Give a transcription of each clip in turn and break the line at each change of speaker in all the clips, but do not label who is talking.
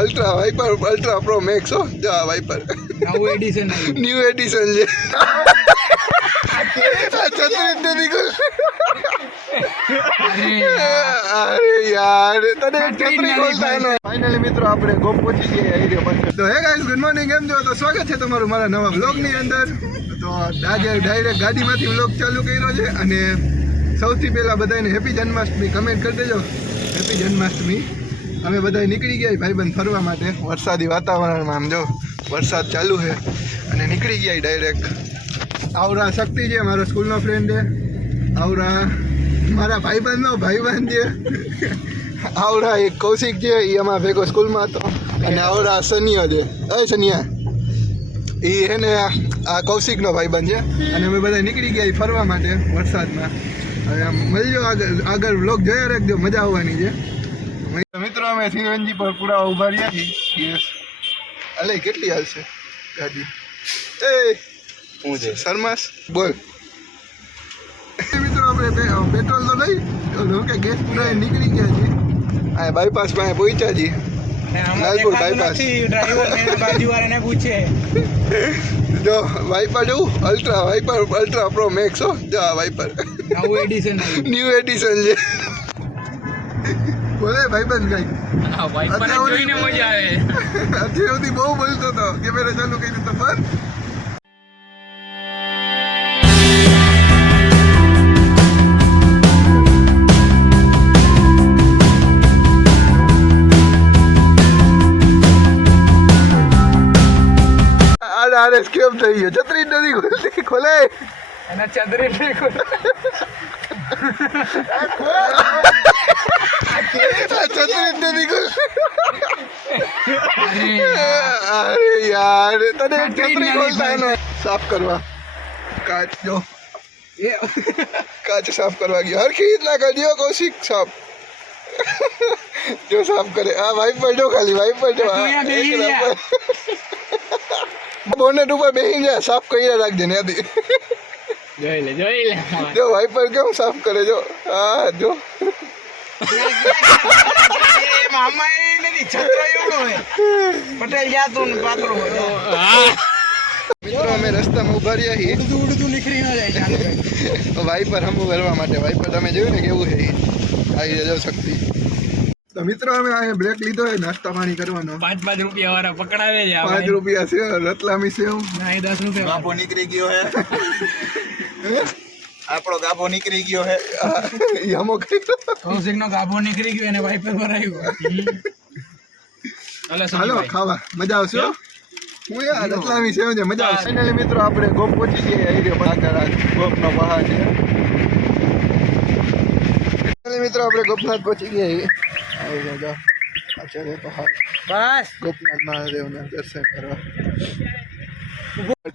Ultra wiper ultra pro max હો. જો આ વાઇપર
નવું એડિશન
ન્યુ એડિશન છે. અરે યાર તને
છત્રી
ફાઇનલી મિત્રો આપણે ગોપ પહોંચી ગયા એરિયા પાસે તો હે ગાઈસ ગુડ મોર્નિંગ કેમ છો? તો સ્વાગત છે તમારું મારા નવા વ્લોગની અંદર. તો આજે ડાયરેક્ટ ગાડીમાંથી વ્લોગ ચાલુ કર્યો છે અને સૌથી પહેલાં બધાને હેપી જન્માષ્ટમી કમેન્ટ કરી દેજો. હેપી જન્માષ્ટમી અમે બધા નીકળી ગયા ભાઈબંધ ફરવા માટે. વરસાદી વાતાવરણમાં આમ જો, વરસાદ ચાલુ છે અને નીકળી ગયા ડાયરેક્ટ આવરા શક્તિ છે મારો સ્કૂલનો ફ્રેન્ડ છે. આવરા મારા ભાઈબંધનો ભાઈબંધ છે. આવડા એક કૌશિક છે એ અમારા ભેગો સ્કૂલમાં હતો. અને આવરા સનિયો છે. અ સનિયા એ હે ને આ કૌશિકનો ભાઈબંધ છે. અને અમે બધા નીકળી ગયા ફરવા માટે વરસાદમાં. હવે આમ મળજો આગળ આગળ વ્લોગ જોયા રાખજો, મજા આવવાની છે. અમે સીએનજી પર પૂરા ઊભા રહ્યા છીએ યસ અલે કેટલી હાલશે ગાડી? એ
હું છે?
શર્માસ બોલ. મિત્રો આપણે પેટ્રોલ તો નહીં કે ગેસ પૂરા નીકળી ગયા છે. આ બાયપાસ પાસે પહોંચ્યા છીએ લાલપુર bypass.
બાજુવાળાને પૂછે.
જો વાઇપર જોઉં ultra wiper ultra pro max હો. જો આ વાઇપર
નવું એડિશન
ન્યૂ એડિશન છે. બોલે ભાઈબંધ કઈ. અત્યારે
જોઈને મજા આવે.
અત્યારે સુધી બહુ બોલતો હતો. કેમેરા ચાલુ કરી તો બંધ. આરે આરે થઈ ગયો? છત્રી નથી ખોલતી? ખોલે.
એના ખોલે.
આ નથી ખોલતી અરે યાર તને છત્રી ખોલતા એનો સાફ કરવા. કાચ જો.
એ.
કાચ સાફ કરવા ગયો. હરખી રીતના કરજો કૌશિક સાફ. જો સાફ કરે. આ વાઇપર જો ખાલી વાઇપર જો.
તું અહીંયા
બોનેટ ઉપર. બેસી જાય સાફ કરી રાખજે ત્યાંથી
જોઈ લે જોઈ લે.
જો વાઈપર કેમ સાફ કરે જો? હા જો.
મામા એ નથી છત્ર એવડો હોય. પટેલ જાતું ને પાતળો હોય.
મિત્રો અમે રસ્તામાં ઊભા રહ્યા છીએ.
ઉડતું ઉડતું નીકળી ન જાય
હમું કરવા માટે. વાઇપર તમે જોયું ને કેવું છે? આવી જજો શક્તિ. તો મિત્રો અમે અહીંયા બ્રેક લીધો હોય નાસ્તા પાણી કરવાનો.
પાંચ પાંચ રૂપિયા વાળા પકડાવે છે
પાંચ રૂપિયા છે રતલામી સેવ
ના એ દસ રૂપિયા.
નીકળી ગયો હે? આપણો ગાભો નીકળી ગયો હે.
યમો
કૌશિક નો ગાભો નીકળી ગયો એને વાઇપર ભરાયું હાલો
હાલો ખાવા. મજા આવશે હું? યાર રતલામી સેવ છે મજા આવશે. ફાઇનલી મિત્રો આપણે ગોપ પહોંચી ગયા એ રહ્યો ગોપનો પહાડ છે. મિત્રો આપણે ગોપનાથ પહોંચી ગયા. આવી જાઓ, જાઓ. આ છે રે પહાડ
બસ.
ગોપનાથ મહાદેવના દર્શન કરવા.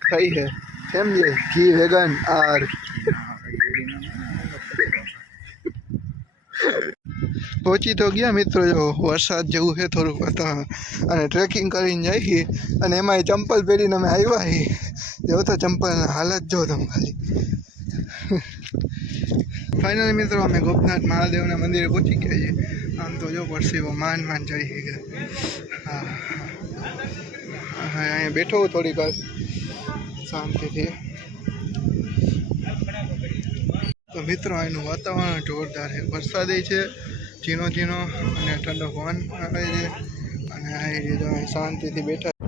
થઈ છે. સમજે ઘી વેગન આર પહોંચી તો ગયા મિત્રો, જો વરસાદ જેવું છે થોડુંક. વાતાવરણ અને ટ્રેકિંગ કરીને જઈએ અને એમાંય ચંપલ પહેરીને અમે આવ્યા છીએ. જો તો ચંપલની હાલત જો તમે ખાલી. ફાઇનલી મિત્રો, અમે ગોપનાથ મહાદેવના મંદિરે પહોંચી ગયા છીએ. આમ તો જો પરસેવો માન માન ચડી ગયા હા હા. અહીંયા બેઠો હું થોડીક વાર. શાંતિથી. તો મિત્રો અહીંનું વાતાવરણ જોરદાર છે. વરસાદી છે. ઝીણો ઝીણો અને ઠંડો પવન આવે છે અને આ રીતે શાંતિથી બેઠા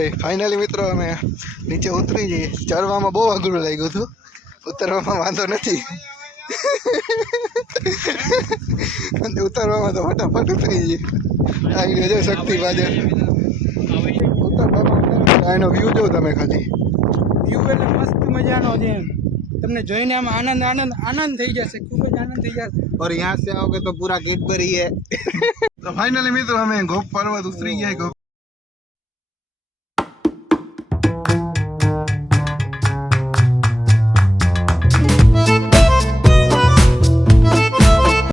બરે ફાઇનલી મિત્રો અમે નીચે ઉતરી જઈએ ચડવામાં બહુ અઘરું લાગ્યું હતું ઉતરવામાં વાંધો નથી અને ઉતરવામાં તો ફટાફટ ઉતરી જઈએ આવી રહેજો શક્તિ બાજુ ઉતરવામાં આનો વ્યૂ જો તમે ખાલી
વ્યૂ એટલે મસ્ત મજાનો છે એમ. તમને જોઈને આમ આનંદ આનંદ આનંદ થઈ જશે ખૂબ જ આનંદ થઈ જશે
और यहाँ से आओगे तो पूरा गेट पर ही है
તો ફાઇનલી મિત્રો અમે ગોપ પર્વત ઉતરી ગયા ગોપ